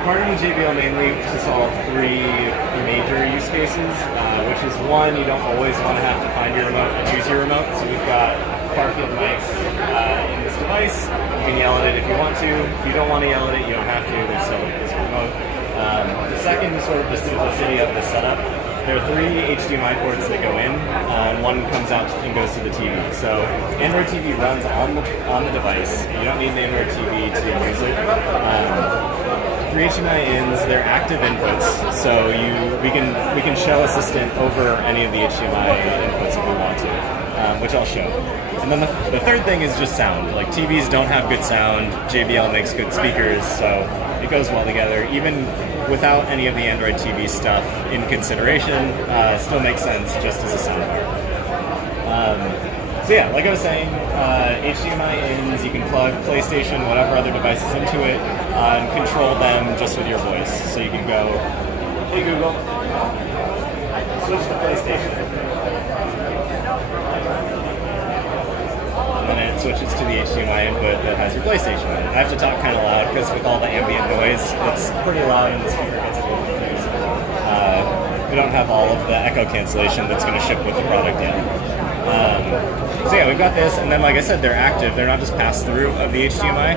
We partnered with JBL mainly to solve three major use cases, which is one, you don't always want to have to find your remote and use your remote. So we've got far field mics in this device. You can yell at it if you want to. If you don't want to yell at it, you don't have to. There's still this remote. The second is sort of the simplicity of the setup. There are three HDMI ports that go in, and one comes out and goes to the TV. So Android TV runs on the device. You don't need an Android TV to use it. Three HDMI ins, they're active inputs, so we can show Assistant over any of the HDMI inputs if we want to, which I'll show. And then the third thing is just sound. Like TVs don't have good sound, JBL makes good speakers, so it goes well together. Even without any of the Android TV stuff in consideration, still makes sense just as a soundbar. So yeah, like I was saying, HDMI ins, you can plug PlayStation, whatever other devices into it, and control them just with your voice. So you can go, hey Google, switch to PlayStation. And then it switches to the HDMI input that has your PlayStation on it. I have to talk kind of loud because with all the ambient noise, it's pretty loud and the speaker gets a little confused. We don't have all of the echo cancellation that's going to ship with the product yet. So yeah, we've got this, and then like I said, they're active. They're not just pass-through of the HDMI,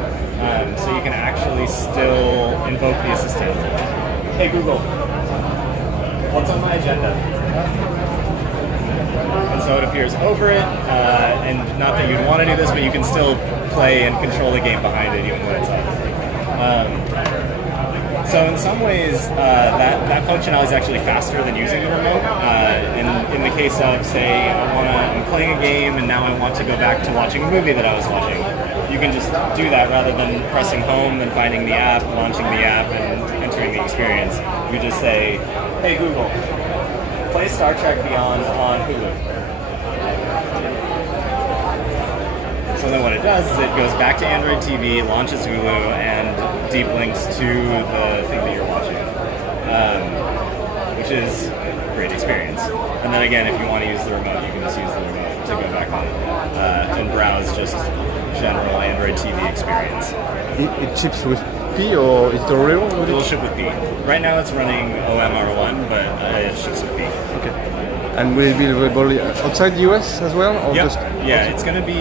so you can actually still invoke the assistant. Hey Google, what's on my agenda? And so it appears over it, and not that you'd want to do this, but you can still play and control the game behind it even when it's up. So in some ways, that functionality is actually faster than using the remote. In the case of, say, I'm playing a game and now I want to go back to watching a movie that I was watching, you can just do that rather than pressing home, then finding the app, launching the app, and entering the experience. You just say, hey Google, play Star Trek Beyond on Hulu. So then what it does is it goes back to Android TV, launches Hulu, and deep links to the thing that you're watching, which is a great experience. And then again, if you want to use the remote, you can just use the remote to go back on and browse just general Android TV experience. It ships with P or it's the real? It will ship with P. Right now it's running OMR1, but it ships with P. Okay. And will it be available outside the US as well? Or yep. just Yeah, it's going to be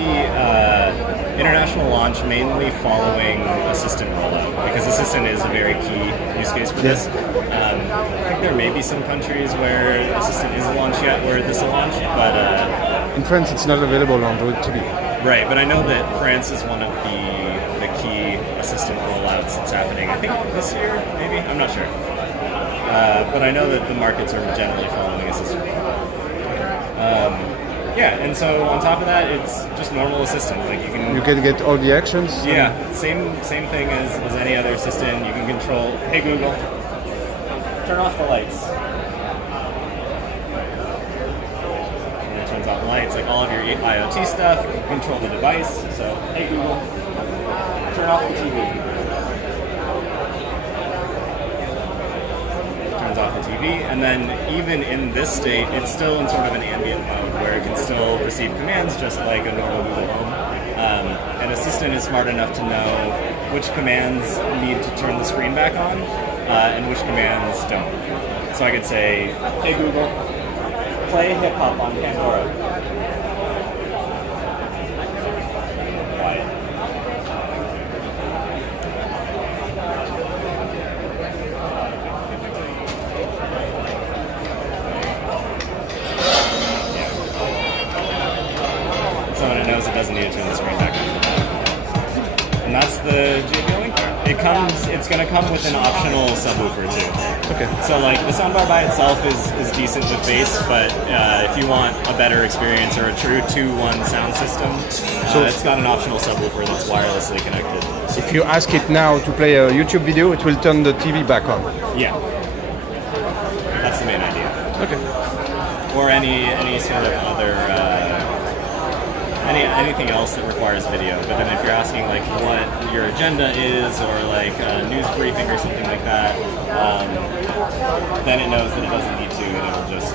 international launch mainly following Assistant rollout, because Assistant is a very key use case for this. I think there may be some countries where Assistant isn't launched yet where this will launch, but in France it's not available on Android TV. Right, but I know that France is one of the key Assistant rollouts that's happening. I think this year, maybe? I'm not sure. But I know that the markets are generally following Assistant. Yeah, and so on top of that, it's just normal assistant. Like you can get all the actions. Yeah, same thing as any other assistant. You can control. Hey Google, turn off the lights. And it turns off the lights, like all of your IoT stuff. You can control the device. So hey Google, turn off the TV. Off the TV, and then even in this state, it's still in sort of an ambient mode where it can still receive commands just like a normal Google Home. And Assistant is smart enough to know which commands need to turn the screen back on and which commands don't. So I could say, hey Google, play hip hop on Pandora. It doesn't need to turn the screen back on. And that's the JBL link. It's going to come with an optional subwoofer too. Okay. So like the soundbar by itself is decent with bass, but if you want a better experience or a true 2-1 sound system, it's got an optional subwoofer that's wirelessly connected. If you ask it now to play a YouTube video, it will turn the TV back on. Yeah. That's the main idea. Okay. Or any sort of other anything else that requires video. But then if you're asking like what your agenda is, or like a news briefing or something like that, then it knows that it doesn't need to, and it'll just